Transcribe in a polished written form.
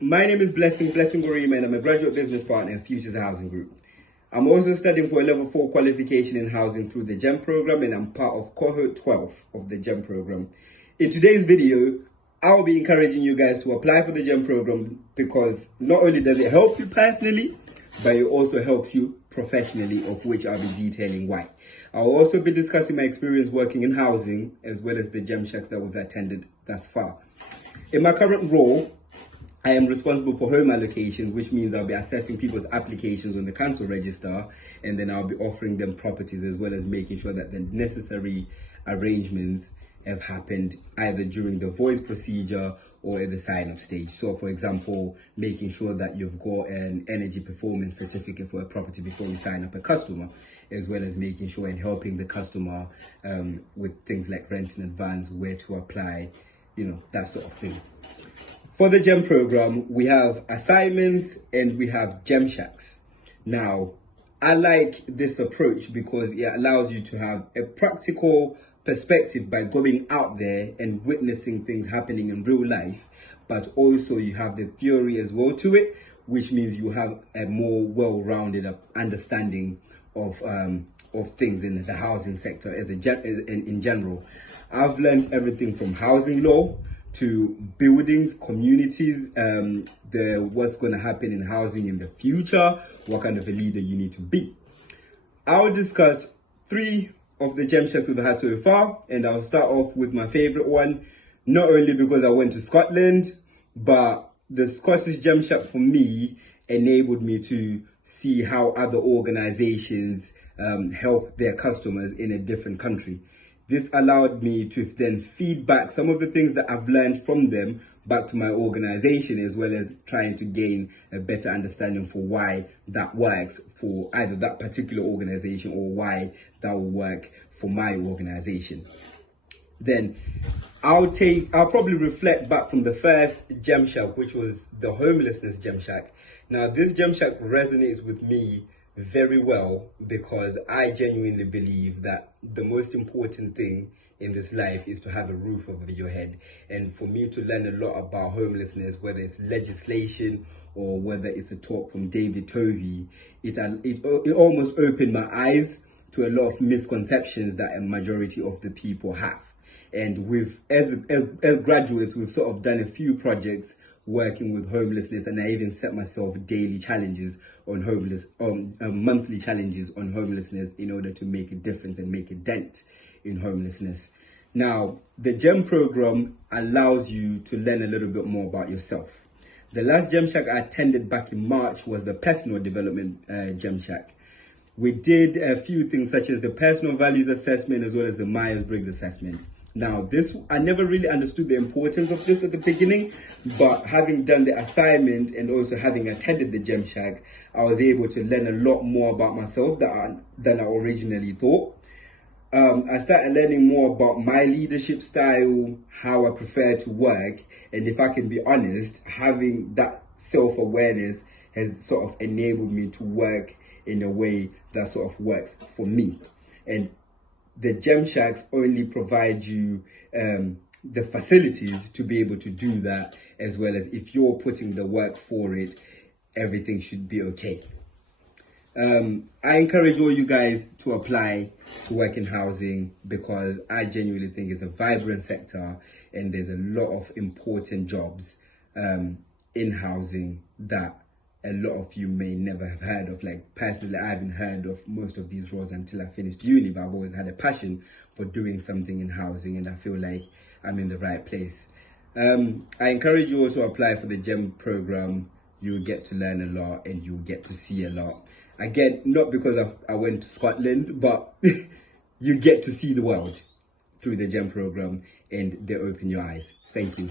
My name is Blessing Ngorima, and I'm a graduate business partner in Futures Housing Group. I'm also studying for a level 4 qualification in housing through the GEM program, and I'm part of cohort 12 of the GEM program. In today's video, I'll be encouraging you guys to apply for the GEM program because not only does it help you personally, but it also helps you professionally, of which I'll be detailing why. I'll also be discussing my experience working in housing as well as the GEM shacks that we've attended thus far. In my current role, I am responsible for home allocations, which means I'll be assessing people's applications on the council register, and then I'll be offering them properties as well as making sure that the necessary arrangements have happened either during the voice procedure or at the sign-up stage. So, for example, making sure that you've got an energy performance certificate for a property before you sign up a customer, as well as making sure and helping the customer with things like rent in advance, where to apply, that sort of thing. For the GEM program, we have assignments and we have GEM shacks. Now, I like this approach because it allows you to have a practical perspective by going out there and witnessing things happening in real life, but also you have the theory as well to it, which means you have a more well-rounded understanding of things in the housing sector in general. I've learned everything from housing law to buildings, communities, what's going to happen in housing in the future, what kind of a leader you need to be. I'll discuss 3 of the GEM shacks we've had so far, and I'll start off with my favorite one, not only because I went to Scotland, but the Scottish GEM shack for me enabled me to see how other organizations help their customers in a different country. This allowed me to then feed back some of the things that I've learned from them back to my organization, as well as trying to gain a better understanding for why that works for either that particular organization or why that will work for my organization. Then I'll probably reflect back from the first GEM shack, which was the homelessness GEM shack. Now, this GEM shack resonates with me very well because I genuinely believe that the most important thing in this life is to have a roof over your head. And for me to learn a lot about homelessness, whether it's legislation or whether it's a talk from David Tovey, it almost opened my eyes to a lot of misconceptions that a majority of the people have. And as graduates, we've sort of done a few projects working with homelessness, and I even set myself daily challenges on monthly challenges on homelessness in order to make a difference and make a dent in homelessness. Now, the GEM program allows you to learn a little bit more about yourself. The last GEM shack I attended back in March was the personal development GEM shack. We did a few things such as the personal values assessment as well as the Myers-Briggs assessment. Now, I never really understood the importance of this at the beginning, but having done the assignment and also having attended the GEM shack, I was able to learn a lot more about myself than I originally thought. I started learning more about my leadership style, how I prefer to work, and if I can be honest, having that self-awareness has sort of enabled me to work in a way that sort of works for me. And the GEM shacks only provide you the facilities to be able to do that, as well as if you're putting the work for it, everything should be okay. I encourage all you guys to apply to work in housing because I genuinely think it's a vibrant sector and there's a lot of important jobs in housing that a lot of you may never have heard of. Like personally, I haven't heard of most of these roles until I finished uni, but I've always had a passion for doing something in housing and I feel like I'm in the right place. I encourage you also to apply for the GEM program. You'll get to learn a lot and you'll get to see a lot. Again, not because I went to Scotland, but you get to see the world through the GEM program and they open your eyes. Thank you.